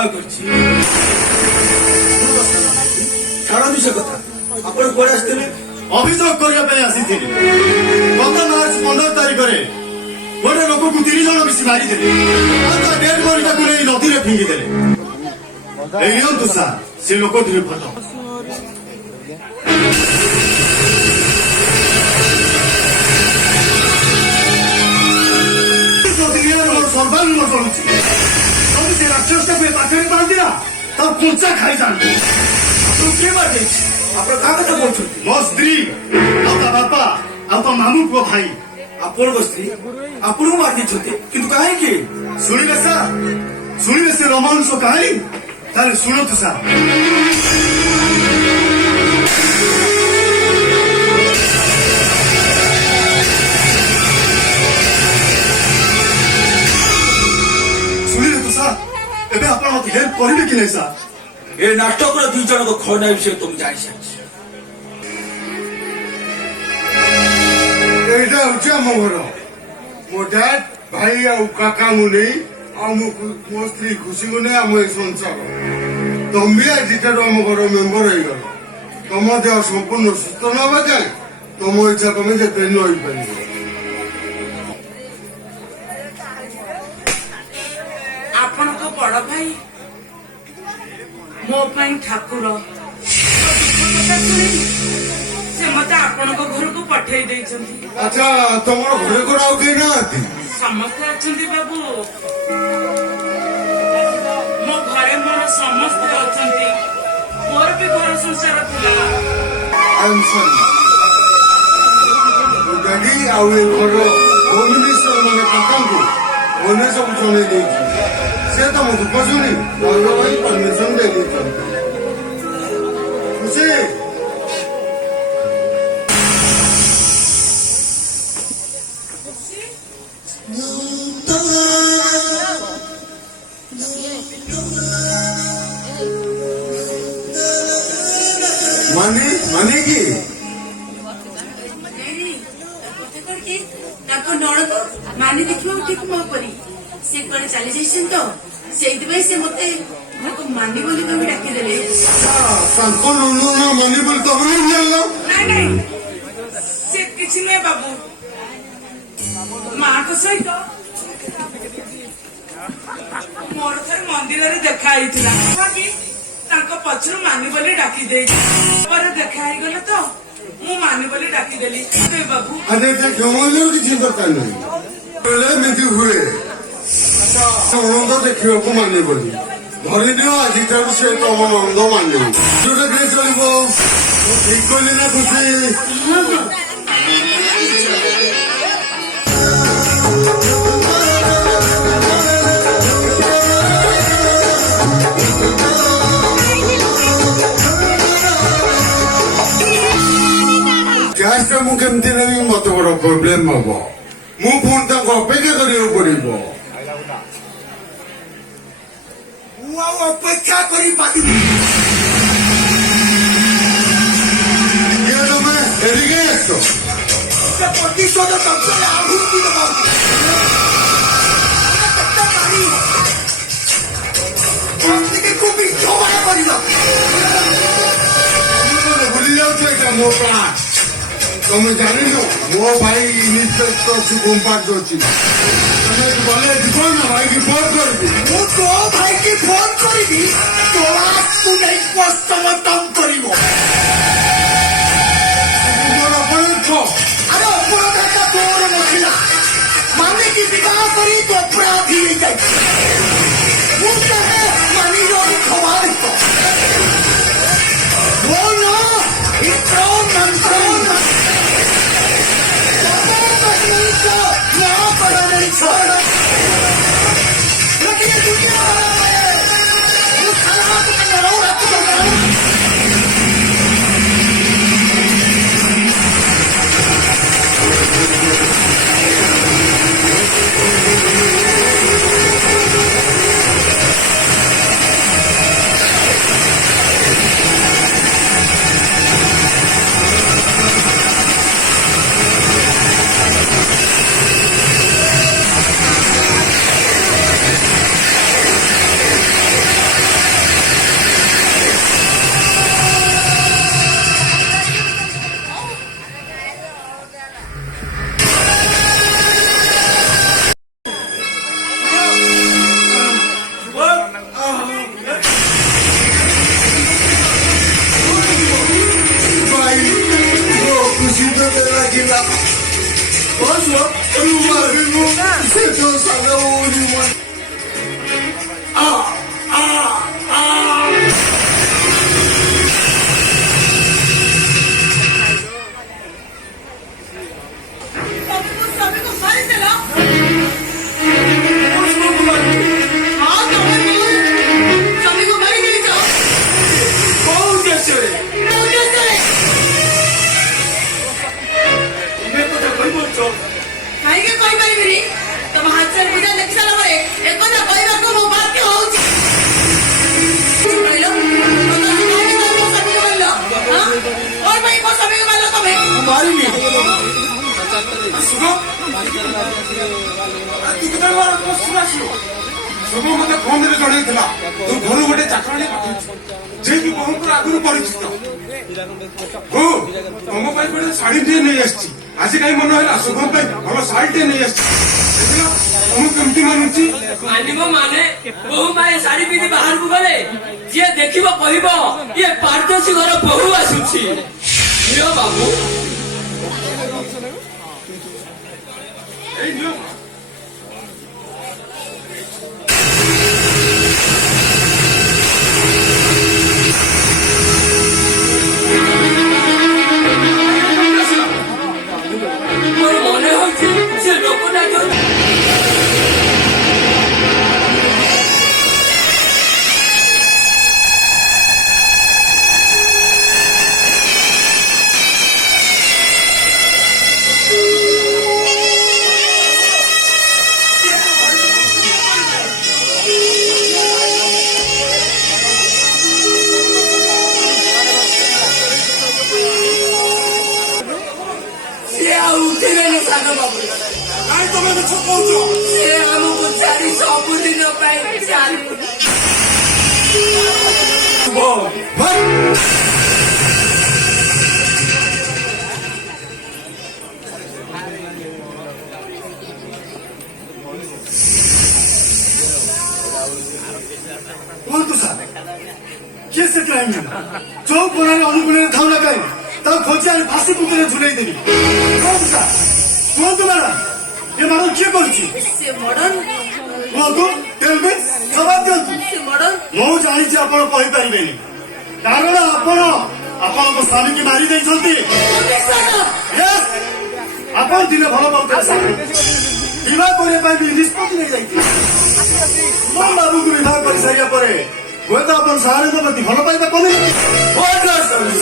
ବିବାହ କରିଛି। ଛାଡ଼ନ୍ତୁ ସେ କଥା। ଆପଣ କୁଆଡ଼େ ଆସିଥିଲେ? ଅଭିଯୋଗ କରିବା ପାଇଁ ଆସିଥିଲି। ଗତ ମାର୍ଚ୍ଚ 15 ତାରିଖରେ ଗୋଟେ ଲୋକକୁ 3 ଜଣ ମିଶି ମାରିଦେଲେ। ତା ଡେଡ୍ ବଡିଟାକୁ ନେଇ ନଦୀରେ ଫିଙ୍ଗିଦେଲେ। ଏଇ ନିଅନ୍ତୁ ସାର୍ ସେ ଲୋକଟିର ଫଟୋ। ସର୍ବାଙ୍ଗ ଚଳୁଛି। ଯଦି ସେ ରାକ୍ଷସଟାକୁ ଏ ପାଖରେ ପାଆନ୍ତି ନା ତା କୁଞ୍ଚା ଖାଇଯାଆନ୍ତି। କିଏ ମାରିଯାଇଛି? ଆପଣ କାହା କଥା କହୁଛନ୍ତି? ମୋ ସ୍ତ୍ରୀ ଆଉ ତା ବାପା ଆଉ ତା ମାମୁଁ ପୁଅ ଭାଇ। ଆପଣଙ୍କ ସ୍ତ୍ରୀ ଆପଣଙ୍କୁ ମାରିଦେଇଛନ୍ତି? କିନ୍ତୁ କାହିଁକି? ଶୁଣିଲେ ସାର୍, ଶୁଣିଲେ ସେ ରୋମାଞ୍ଚ କାହାଣୀ? ତାହେଲେ ଶୁଣନ୍ତୁ ସାର୍। ଶୁଣିଲେ ତ ସାର୍, ଏବେ ଆପଣ ମତେ ହେଲ୍ପ କରିବେ କି ନାହିଁ ସାର୍? ଏ ନାଟକର 2 ଜଣଙ୍କ ଖଳନା ବିଷୟରେ ତ ମୁଁ ଜାଣିସାରିଛି। ଏଇଟା ହଉଛି ଆମ ଘର। ମୋ ଡାଡ୍ ଭାଇ ଆଉ କାକାଙ୍କୁ ନେଇ ଆଉ ମୋ ସ୍ତ୍ରୀ ଖୁସିକୁ ନେଇ ଆମ ଏ ସଂସାର। ତମେ ଆଜିଠାରୁ ଆମ ଘର ମେମ୍ବର ହେଇଗଲ। ତମ ଦେହ ସମ୍ପୂର୍ଣ୍ଣ ସୁସ୍ଥ ନ ହେବା ଯାଏ ତମ ଇଚ୍ଛା ତମେ ଯେତେ ରହିପାରିବ। ଆପଣଙ୍କ ବଡ ଭାଇ ମୋ ପାଇଁ ଠାକୁର। ସେ ମତେ ଆପଣଙ୍କ ଘରକୁ ପଠେଇ ଦେଇଛନ୍ତି। ଆଚ୍ଛା, ତମର ଘରେ କଣ ଆଉ କେହି ନାହାନ୍ତି? ସମସ୍ତେ ଅଛନ୍ତି ବାବୁ। ମୋ ଘରେ ମୋର ସମସ୍ତେ ଅଛନ୍ତି। ମୋର ବି ଘର ସଂସାର ଥିଲା। ଡାଡି ଆଉ ଏ ଘର ହୋମ୍ ମିନିଷ୍ଟର ମାନେ କାକାଙ୍କୁ ଅନ୍ୟ ସବୁ ଜଣେଇ ଦେଇଛି। ସେ ତମ ଦୁଃଖ ଶୁଣି ରହିବା ପାଇଁ ପରମିଶନ ଦେଇ ଦେଇଛନ୍ତି। ଖୁସି ମାନେ କି ତାଙ୍କ ନଣନ୍ଦ ମାନେ ଦେଖିବାକୁ ଠିକ ମୋ ପରି। ସେ କୁଆଡେ ଚାଲି ଯାଇଛନ୍ତି ତ ସେଇଥିପାଇଁ ସେ ମତେ ତାକୁ ମାନି ବୋଲି କହି ଡାକିଦେଲେ। ତାଙ୍କ ନନ୍ଦନ ମାନେ ବୋଲି ତମେ ଜାଣିଲ? ନାଇଁ ନାଇଁ, ସେ କିଛି ନୁହେଁ ବାବୁ। ମାଙ୍କ ସହିତ ମୋର ଥରେ ମନ୍ଦିରରେ ଦେଖା ହେଇଥିଲା। ତାଙ୍କ ପଛରୁ ମାନି ବୋଲି ଡାକି ଦେଇଛି। ପରେ ଦେଖା ହେଇଗଲା ତ ମୁଁ ମାନି ବୋଲି ଡାକିଦେଲି। ବାବୁ କ୍ଷମା କିଛି ଦରକାର ନାହିଁ। ଏମିତି ହୁଏ। ନଣନ୍ଦ ଦେଖିବାକୁ ମାନେ ବୋଲି ଧରିନିଅ ଆଜିଠାରୁ ସେ ତମ ନଣନ୍ଦ ମାନେ ଯୋଉଟା କି ଚଳିବ। ଠିକ କହିଲି ନା ଖୁସି? କ୍ୟାସଟା ମୁଁ କେମିତି ନେବି? ମତେ ବଡ ପ୍ରୋବ୍ଲେମ ହବ। ମୁଁ ପୁଣି ତାଙ୍କୁ ଅପେକ୍ଷା କରିବାକୁ ପଡିବ। ମୁଁ ଆଉ ଅପେକ୍ଷା କରିପାରିବି। ତମେ ଏଠିକି ଆସ। ସେ ପ୍ରତିଶୋଧ ତନ୍ତ୍ରରେ ଆହୁତି ଦେବାକୁ ବିକ୍ଷୋଭ କରିବା। ଭୁଲି ଯାଉଛ ଏଇଟା ମୋ ପ୍ଲାନ୍। ତମେ ଜାଣିନ ମୋ ଭାଇ ଇନ୍ସପେକ୍ଟର ଶୁଭମ ପାଠ ଅଛି। ତମେ ଗଲେ ଯିବ ନା ଭାଇକି ଫୋନ କରିବି। ମୁଁ ତୋ ଭାଇକି ଫୋନ କରିବି। ତୋ ଆସକୁ ନେଇ ପୋଷ୍ଟମର୍ଟମ କରିବ। ମୋର ଅପରାଧ। ଆରେ ଅପରାଧଟା ତୋର ନଥିଲା। ମାନିକି ବିବାହ କରି ତୁ ଅପରାଧୀ ହେଇଯାଇଛି। ମୁଁ ଚାହେଁ ମାନିର ଖବାରିତ ସାଙ୍ଗ ଉରି ମନ ତମେ ମୋ ସ୍ୱାମୀକୁ ମାରିଦେଲ? ହଁ, ତମେ ମୋ ସ୍ୱାମୀକୁ ମାରିଦେଇଛ। କୋଉ ଉଦ୍ଦେଶ୍ୟରେ କୋଉ ଉଦ୍ଦେଶ୍ୟରେ? ତୁମେ କଥା କହିପାରୁଛ? କାହିଁକି କହିପାରିବିନି? ତମ ହାତରେ ପୂଜା ଲେଖି ସାରିଲା ପରେ ଏକଥା କହିବାକୁ ମୋ ବାଧ୍ୟ ହଉଛି। କହିଲ, ତମେ କାହିଁକି ମୋ ସ୍ୱାମୀକୁ ମାରିଲ? ହଁ? କଣ ପାଇଁ ମୋ ସ୍ୱାମୀକୁ ମାରିଲ ତମେ? ମୁଁ ମାରିନି ଶୁଭ ତୁ କେତେବେଳେ ମାର ଶୁଭ ଆସିବ ଶୁଭ ମତେ ଫୋନରେ ଜଣେଇଥିଲା ତୁ ଘରୁ ଗୋଟେ ଚାକରାଣୀ ପଠେଇଛୁ ଯିଏକି ବୋହୂଙ୍କର ଆଗରୁ ପରିଚିତ। ବୋଉ ତମ ପାଇଁ ଗୋଟେ ଶାଢୀଟିଏ ନେଇ ଆସିଛି। ଆଜି କାହିଁ ମନ ହେଲା ଶୁଭମ ପାଇଁ ଭଲ ଶାଢୀଟିଏ ନେଇ ଆସିଛି। ଦେଖିଲ ତମକୁ କେମିତି ମାନୁଛି। ମାନିବ ମାନେ ବୋହୂ ମାଏ ଶାଢୀ ପିନ୍ଧି ବାହାରକୁ ଗଲେ ଯିଏ ଦେଖିବ କହିବ ଇଏ ପାରଦର୍ଶୀ ଘର ବୋହୂ ଆସୁଛି। ଝିଅ ବାବୁ ଏଇ ନିୟମ ମୋର ମନେ ହଉଛି ସେ ଲୋକଟା ଯୋଉ ସିଏ ଆଉ ଉଠିବେନି ସାନ ବାବୁ। କାହିଁ ତମେ ମିଛ କହୁଛ? ସେ ଆମକୁ ଛାଡି ସବୁଦିନ ପାଇଁ ଚାଲୁ। କୁହନ୍ତୁ ସାର୍ କିଏ ସେ କ୍ରାଇମ୍ ଯୋଉ କୋଣରେ ଅନୁକୂଳରେ ଥାଉ ନା କାହିଁ ତାକୁ ଖୋଜି ଆଣି ଫାଶୀ କୁଟରେ ଝୁଲେଇଦେବି। କୁହନ୍ତୁ ସାର୍ କୁହନ୍ତୁ ମ୍ୟାଡାମ ଏ ମ୍ୟାଡାମ କିଏ କରୁଛି ସେ ମଡର୍ଣ୍ଣ କୁହନ୍ତୁ ତେଲବି ଜବାବ ଦିଅନ୍ତୁ। ସେ ମଡର୍ଣ୍ଣ ମୁଁ ଜାଣିଛି ଆପଣ କହିପାରିବେନି କାରଣ ଆପଣ ଆପଣଙ୍କ ସ୍ୱାମୀକି ମାରି ଦେଇଛନ୍ତି। Yes! ଆପଣ ଦିନେ ଭଲ ପାଉଥିଲେ ସାର୍ ବିବାହ କରିବା ପାଇଁ ବି ନିଷ୍ପତ୍ତି ନେଇଯାଇଥିଲେ। ମୋ ବାବୁଙ୍କୁ ବିବାହ କରିସାରିବା ପରେ ହୁଏତ ଆପଣ ସାରଙ୍କ ପ୍ରତି ଭଲ ପାଇବା କମି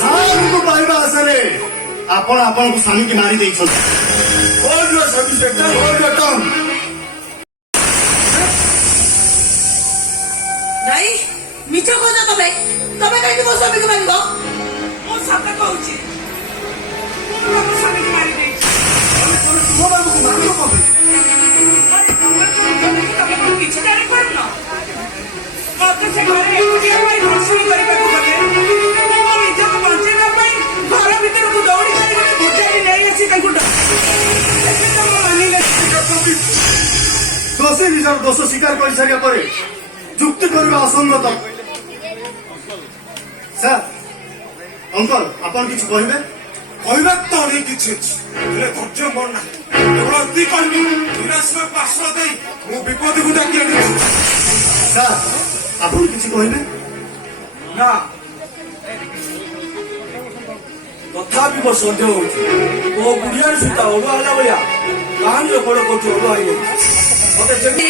ସାରଙ୍କୁ ପାଇବା ଆଶାରେ ଆପଣ ଆପଣଙ୍କ ସ୍ୱାମୀକି ମାରି ଦେଇଛନ୍ତି। ନାଇଁ ମିଛ କହୁଛ ତମେ। ତମେ କାହିଁକି ମୋ ସ୍ୱାମୀକୁ ମାରିବ? ମୁଁ ସତ କହୁଛି ମୁଁ ତମ ସ୍ୱାମୀକୁ ମାରି ଦେଇଛି। ମୋ ବାବୁକୁ ମାରିବ କଣ ପାଇଁ? ଆରେ ତମେ କଣ କିଛି ଜାଣିପାରୁନ? ମତେ ସେ ଘରେ ଏକୁଟିଆ ପାଇଁ ଘର୍ଷଣ କରିବାକୁ ଗଲେ ମୋ ନିଜକୁ ବଞ୍ଚେଇବା ପାଇଁ ଘର ଭିତରକୁ ଦୌଡ଼ି କରି ଗୋଟେ ଭୋଜାଲି ନେଇ ଆସି ତାଙ୍କୁ ମାନିଲେ। ଦୋଷୀ ନିଜର ଦୋଷ ସ୍ୱୀକାର କରିସାରିବା ପରେ ଯୁକ୍ତି କରିବା ଅସଙ୍ଗତ। ସାର୍ ଅଙ୍କଲ ଆପଣ କିଛି କହିବେ? କହିବାକୁ ତ ଅନେକ କିଛି ଅଛି ହେଲେ ଧୈର୍ଯ୍ୟ ମୋର ନାହିଁ। କେବଳ ଅତି କହିବି ବିନାଶକୁ ଆଶ୍ରୟ ଦେଇ ମୁଁ ବିପଦକୁ ଡାକି ଆଣିଛି। ସାର୍ ଆପଣ କିଛି କହିବେ? ନା ତଥାପି ମୋ ସନ୍ଦେହ ହଉଛି ମୋ ବୁଢିଆର ସୀତା ଅଲଗା ହେଲା ଭଳିଆ କାହାଣୀର ବଡ କୋଠି ଅଲଗା ହେଇଯାଇଛି। ମତେ ଯେମିତି